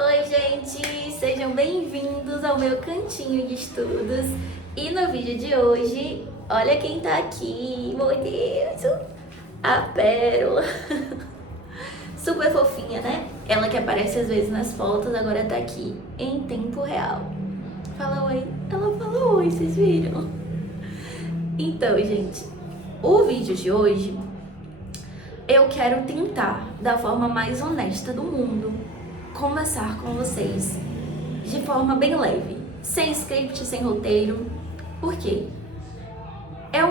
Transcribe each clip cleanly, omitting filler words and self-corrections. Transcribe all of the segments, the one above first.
Oi, gente! Sejam bem-vindos ao meu cantinho de estudos. E no vídeo de hoje, olha quem tá aqui! Meu Deus! A Pérola! Super fofinha, né? Ela que aparece às vezes nas fotos, agora tá aqui em tempo real. Fala oi! Ela falou oi, vocês viram? Então, gente, o vídeo de hoje eu quero tentar, da forma mais honesta do mundo, conversar com vocês de forma bem leve, sem script, sem roteiro. Por quê? É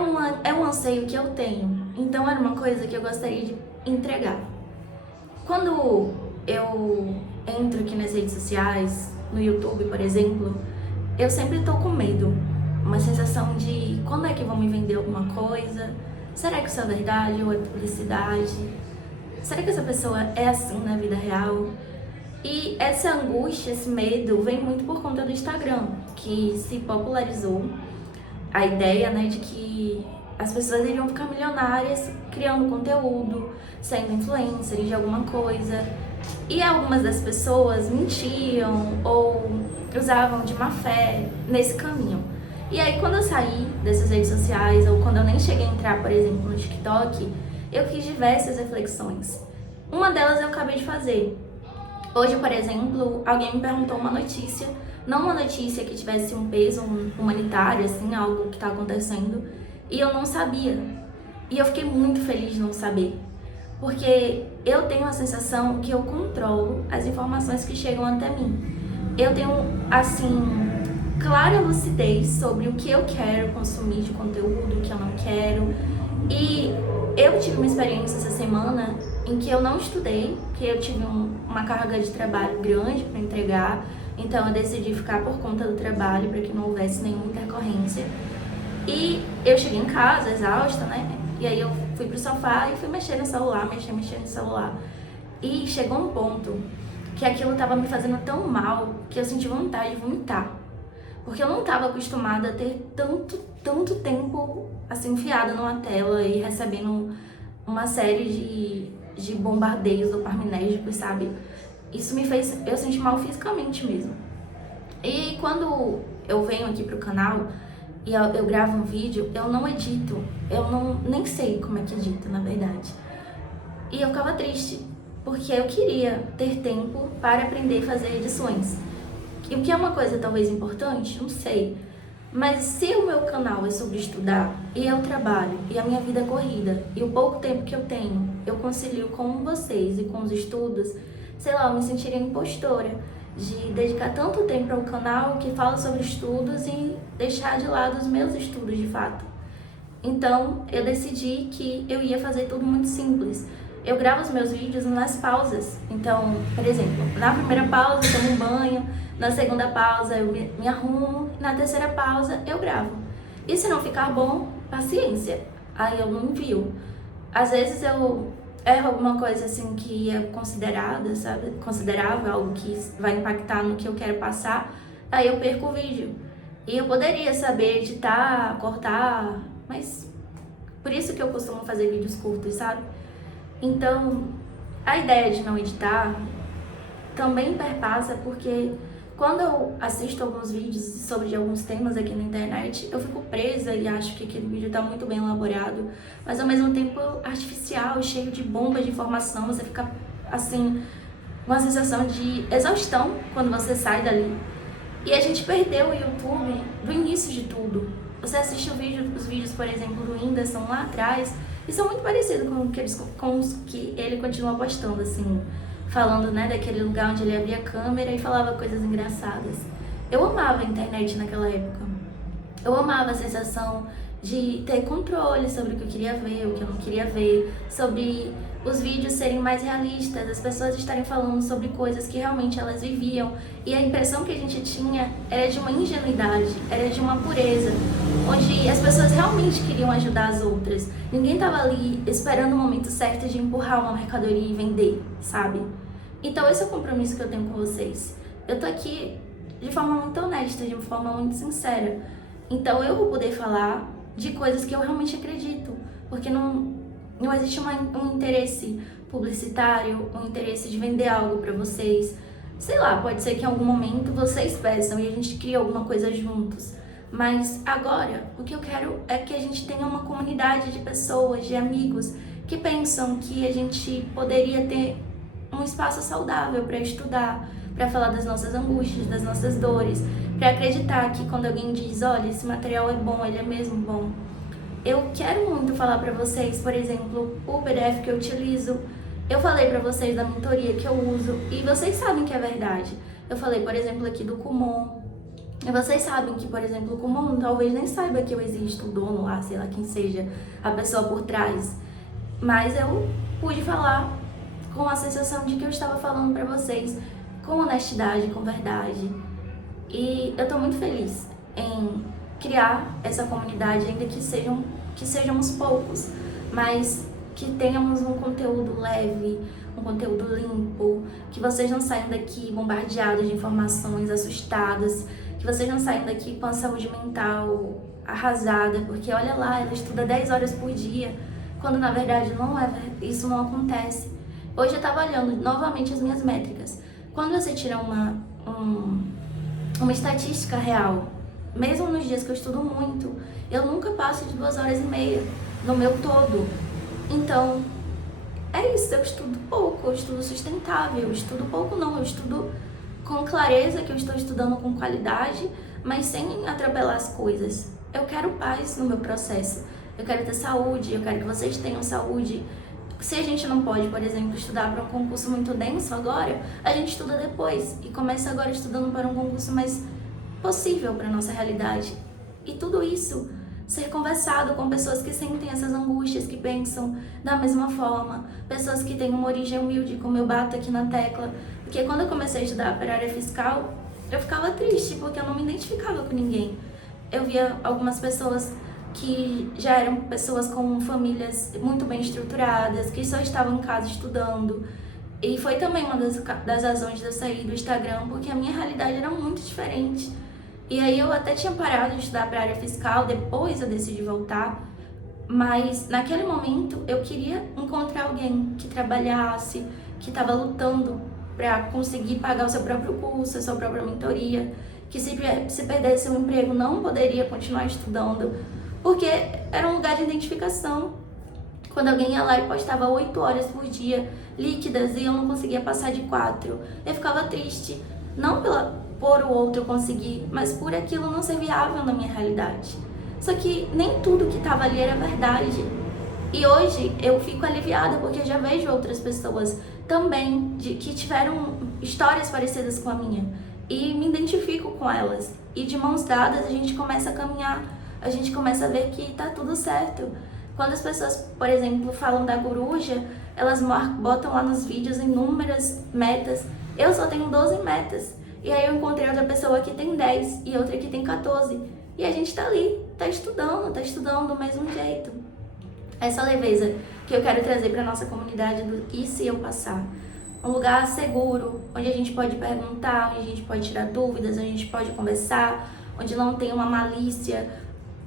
um anseio que eu tenho, então era uma coisa que eu gostaria de entregar. Quando eu entro aqui nas redes sociais, no YouTube, por exemplo, eu sempre tô com medo, uma sensação de quando é que vão me vender alguma coisa, será que isso é verdade ou é publicidade? Será que essa pessoa é assim na vida real? E essa angústia, esse medo vem muito por conta do Instagram, que se popularizou a ideia, né, de que as pessoas iriam ficar milionárias criando conteúdo, sendo influencers de alguma coisa. E algumas das pessoas mentiam ou usavam de má fé nesse caminho. E aí, quando eu saí dessas redes sociais, ou quando eu nem cheguei a entrar, por exemplo, no TikTok, eu fiz diversas reflexões. Uma delas eu acabei de fazer. Hoje, por exemplo, alguém me perguntou uma notícia, não uma notícia que tivesse um peso humanitário, assim, algo que está acontecendo, e eu não sabia. E eu fiquei muito feliz de não saber, porque eu tenho a sensação que eu controlo as informações que chegam até mim. Eu tenho, assim, clara lucidez sobre o que eu quero consumir de conteúdo, o que eu não quero. E eu tive uma experiência essa semana em que eu não estudei, que eu tive uma carga de trabalho grande para entregar, então eu decidi ficar por conta do trabalho para que não houvesse nenhuma intercorrência. E eu cheguei em casa exausta, né? E aí eu fui pro sofá e fui mexer no celular, mexer no celular. E chegou um ponto que aquilo tava me fazendo tão mal que eu senti vontade de vomitar. Porque eu não estava acostumada a ter tanto tempo assim enfiada numa tela e recebendo uma série de bombardeios dopaminérgicos, sabe? Isso me fez eu sentir mal fisicamente mesmo. E quando eu venho aqui pro canal e eu gravo um vídeo, eu não edito, eu nem sei como é que edita, na verdade. E eu ficava triste, porque eu queria ter tempo para aprender a fazer edições. E o que é uma coisa talvez importante, não sei. Mas se o meu canal é sobre estudar, e eu trabalho, e a minha vida é corrida, e o pouco tempo que eu tenho, eu concilio com vocês e com os estudos, sei lá, eu me sentiria impostora de dedicar tanto tempo ao canal que fala sobre estudos e deixar de lado os meus estudos de fato. Então, eu decidi que eu ia fazer tudo muito simples. Eu gravo os meus vídeos nas pausas. Então, por exemplo, na primeira pausa eu tomo um banho, na segunda pausa eu me arrumo, na terceira pausa eu gravo. E se não ficar bom, paciência. Aí eu não envio. Às vezes eu erro alguma coisa assim que é considerada, sabe? Considerável, algo que vai impactar no que eu quero passar, aí eu perco o vídeo. E eu poderia saber editar, cortar, mas por isso que eu costumo fazer vídeos curtos, sabe? Então, a ideia de não editar também perpassa porque quando eu assisto alguns vídeos sobre alguns temas aqui na internet, eu fico presa e acho que aquele vídeo tá muito bem elaborado, mas ao mesmo tempo artificial, cheio de bombas de informação, você fica assim, uma sensação de exaustão quando você sai dali. E a gente perdeu o YouTube do início de tudo. Você assiste os vídeos, por exemplo, do Whindersson lá atrás, e são muito parecidos com os que ele continua postando, assim, falando, né, daquele lugar onde ele abria a câmera e falava coisas engraçadas. Eu amava a internet naquela época. Eu amava a sensação de ter controle sobre o que eu queria ver, o que eu não queria ver, sobre os vídeos serem mais realistas, as pessoas estarem falando sobre coisas que realmente elas viviam, e a impressão que a gente tinha era de uma ingenuidade, era de uma pureza, onde as pessoas realmente queriam ajudar as outras. Ninguém estava ali esperando o momento certo de empurrar uma mercadoria e vender, sabe? Então esse é o compromisso que eu tenho com vocês. Eu tô aqui de forma muito honesta, de forma muito sincera. Então eu vou poder falar de coisas que eu realmente acredito, porque não existe um interesse publicitário, um interesse de vender algo para vocês. sei lá, pode ser que em algum momento vocês peçam e a gente crie alguma coisa juntos. Mas agora, o que eu quero é que a gente tenha uma comunidade de pessoas, de amigos, que pensam que a gente poderia ter um espaço saudável para estudar, para falar das nossas angústias, das nossas dores, para acreditar que quando alguém diz, olha, esse material é bom, ele é mesmo bom. Eu quero muito falar para vocês, por exemplo, o PDF que eu utilizo. Eu falei para vocês da mentoria que eu uso e vocês sabem que é verdade. Eu falei, por exemplo, aqui do Kumon. E vocês sabem que, por exemplo, o Kumon talvez nem saiba que eu existo, o dono lá, sei lá quem seja, a pessoa por trás. Mas eu pude falar com a sensação de que eu estava falando para vocês com honestidade, com verdade. E eu tô muito feliz em criar essa comunidade, ainda que sejamos poucos, mas que tenhamos um conteúdo leve, um conteúdo limpo, que vocês não saiam daqui bombardeados de informações, assustadas, que vocês não saiam daqui com a saúde mental arrasada, porque olha lá, ela estuda 10 horas por dia, quando na verdade não é, isso não acontece. Hoje eu estava olhando novamente as minhas métricas. Quando você tira uma estatística real, mesmo nos dias que eu estudo muito, eu nunca passo de 2 horas e meia no meu todo. Então, é isso, eu estudo pouco, eu estudo sustentável, eu estudo pouco não, eu estudo com clareza que eu estou estudando com qualidade, mas sem atropelar as coisas. Eu quero paz no meu processo, eu quero ter saúde, eu quero que vocês tenham saúde. Se a gente não pode, por exemplo, estudar para um concurso muito denso agora, a gente estuda depois e começa agora estudando para um concurso mais possível para a nossa realidade. E tudo isso ser conversado com pessoas que sentem essas angústias, que pensam da mesma forma, pessoas que têm uma origem humilde, como eu bato aqui na tecla. Porque quando eu comecei a estudar para a área fiscal, eu ficava triste porque eu não me identificava com ninguém. Eu via algumas pessoas que já eram pessoas com famílias muito bem estruturadas, que só estavam em casa estudando. E foi também uma das razões de eu sair do Instagram, porque a minha realidade era muito diferente. E aí eu até tinha parado de estudar para a área fiscal, depois eu decidi voltar, mas naquele momento eu queria encontrar alguém que trabalhasse, que estava lutando para conseguir pagar o seu próprio curso, a sua própria mentoria, que se perdesse o emprego não poderia continuar estudando, porque era um lugar de identificação. Quando alguém ia lá e postava 8 horas por dia líquidas e eu não conseguia passar de 4, eu ficava triste, não por o outro conseguir, mas por aquilo não ser viável na minha realidade. Só que nem tudo que estava ali era verdade. E hoje eu fico aliviada porque eu já vejo outras pessoas também que tiveram histórias parecidas com a minha e me identifico com elas. E de mãos dadas a gente começa a caminhar, a gente começa a ver que tá tudo certo. Quando as pessoas, por exemplo, falam da coruja, elas botam lá nos vídeos inúmeras metas. Eu só tenho 12 metas. E aí eu encontrei outra pessoa que tem 10 e outra que tem 14. E a gente tá ali, tá estudando do mesmo jeito. Essa leveza que eu quero trazer para nossa comunidade do e se eu passar. Um lugar seguro, onde a gente pode perguntar, onde a gente pode tirar dúvidas, onde a gente pode conversar, onde não tem uma malícia.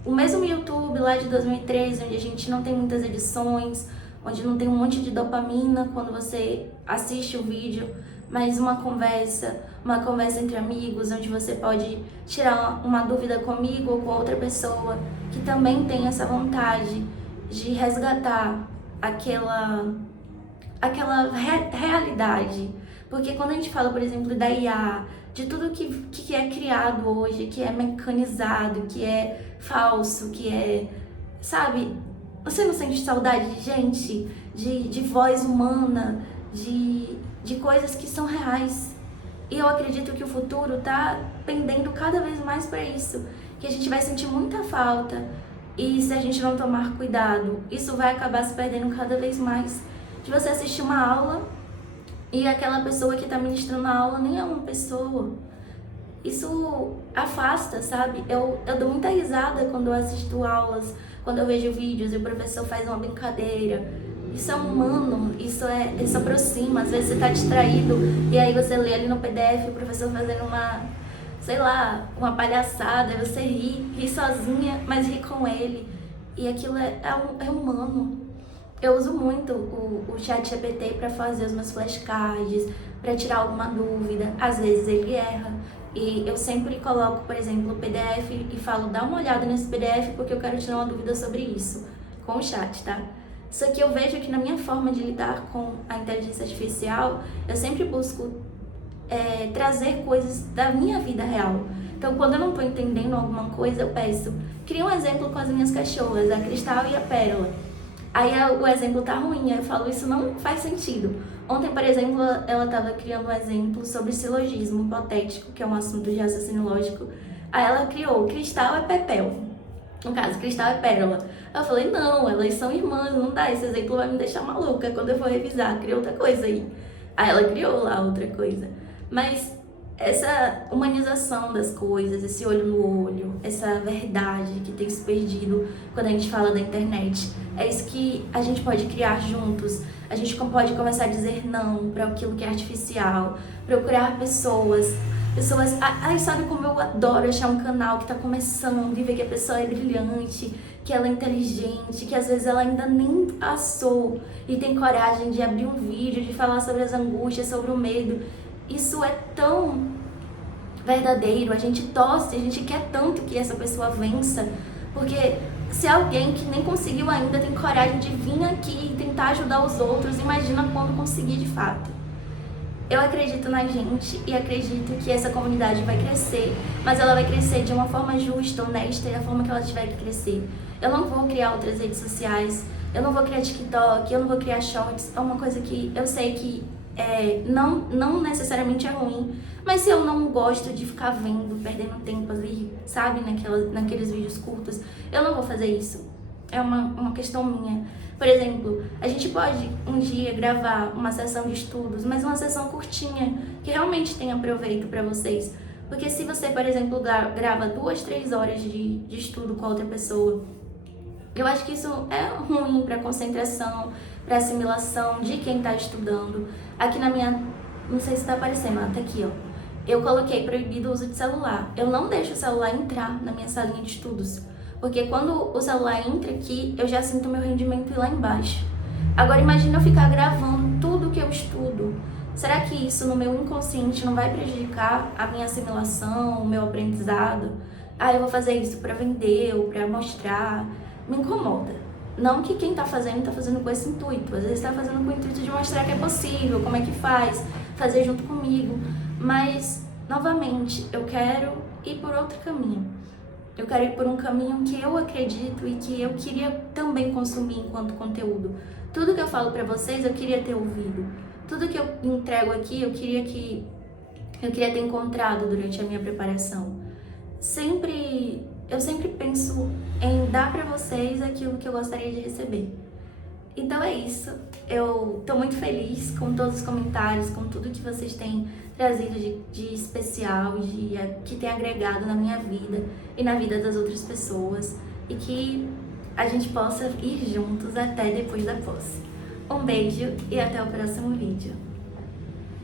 O mesmo YouTube lá de 2013, onde a gente não tem muitas edições, onde não tem um monte de dopamina quando você assiste o vídeo, mas uma conversa entre amigos, onde você pode tirar uma dúvida comigo ou com outra pessoa que também tem essa vontade de resgatar aquela realidade. Porque quando a gente fala, por exemplo, da IA, de tudo que é criado hoje, que é mecanizado, que é falso, que é, sabe? Você não sente saudade de gente, de voz humana, de coisas que são reais. E eu acredito que o futuro tá pendendo cada vez mais para isso, que a gente vai sentir muita falta. E se a gente não tomar cuidado, isso vai acabar se perdendo cada vez mais. De você assistir uma aula e aquela pessoa que está ministrando a aula nem é uma pessoa. Isso afasta, sabe? Eu dou muita risada quando eu assisto aulas, quando eu vejo vídeos e o professor faz uma brincadeira. Isso é humano, isso aproxima. Às vezes você está distraído e aí você lê ali no PDF o professor fazendo uma palhaçada, você ri sozinha, mas ri com ele. E aquilo é humano. Eu uso muito o ChatGPT para fazer os meus flashcards, para tirar alguma dúvida. Às vezes ele erra. E eu sempre coloco, por exemplo, o PDF e falo, dá uma olhada nesse PDF porque eu quero tirar uma dúvida sobre isso, com o chat, tá? Só que eu vejo que na minha forma de lidar com a inteligência artificial, eu sempre busco trazer coisas da minha vida real. Então, quando eu não tô entendendo alguma coisa, eu peço, cria um exemplo com as minhas cachorras, a Cristal e a Pérola. Aí o exemplo tá ruim, aí eu falo, isso não faz sentido. Ontem, por exemplo, ela estava criando um exemplo sobre silogismo hipotético, que é um assunto de raciocínio lógico. Aí ela criou, Cristal é Pepel. No caso, Cristal é Pérola. Eu falei, não, elas são irmãs, não dá, esse exemplo vai me deixar maluca quando eu for revisar, cria outra coisa aí. Aí ela criou lá outra coisa. Mas essa humanização das coisas, esse olho no olho, essa verdade que tem se perdido quando a gente fala da internet, é isso que a gente pode criar juntos. A gente pode começar a dizer não para aquilo que é artificial, procurar pessoas. Ai, sabe como eu adoro achar um canal que tá começando e ver que a pessoa é brilhante, que ela é inteligente, que às vezes ela ainda nem passou e tem coragem de abrir um vídeo, de falar sobre as angústias, sobre o medo. Isso é tão verdadeiro, a gente torce, a gente quer tanto que essa pessoa vença, porque se alguém que nem conseguiu ainda tem coragem de vir aqui e tentar ajudar os outros, imagina quando conseguir de fato. Eu acredito na gente e acredito que essa comunidade vai crescer, mas ela vai crescer de uma forma justa, honesta e a forma que ela tiver que crescer. Eu não vou criar outras redes sociais, eu não vou criar TikTok, eu não vou criar Shorts, é uma coisa que eu sei que não necessariamente é ruim, mas se eu não gosto de ficar vendo, perdendo tempo ali, sabe, naqueles vídeos curtos, eu não vou fazer isso. É uma questão minha. Por exemplo, a gente pode um dia gravar uma sessão de estudos, mas uma sessão curtinha, que realmente tenha proveito para vocês. Porque se você, por exemplo, grava 2, 3 horas de estudo com a outra pessoa, eu acho que isso é ruim para concentração, para assimilação de quem está estudando. Aqui na minha, não sei se está aparecendo, tá aqui, ó. Eu coloquei proibido o uso de celular. Eu não deixo o celular entrar na minha salinha de estudos, porque quando o celular entra aqui, eu já sinto meu rendimento ir lá embaixo. Agora imagina eu ficar gravando tudo que eu estudo. Será que isso no meu inconsciente não vai prejudicar a minha assimilação, o meu aprendizado? Ah, eu vou fazer isso para vender ou para mostrar. Me incomoda. Não que quem tá fazendo com esse intuito. Às vezes tá fazendo com o intuito de mostrar que é possível, como é que faz, fazer junto comigo. Mas, novamente, eu quero ir por outro caminho. Eu quero ir por um caminho que eu acredito e que eu queria também consumir enquanto conteúdo. Tudo que eu falo pra vocês, eu queria ter ouvido. Tudo que eu entrego aqui, eu queria ter encontrado durante a minha preparação. Eu sempre penso em dar pra vocês aquilo que eu gostaria de receber. Então é isso. Eu tô muito feliz com todos os comentários, com tudo que vocês têm trazido de especial, que tem agregado na minha vida e na vida das outras pessoas. E que a gente possa ir juntos até depois da posse. Um beijo e até o próximo vídeo.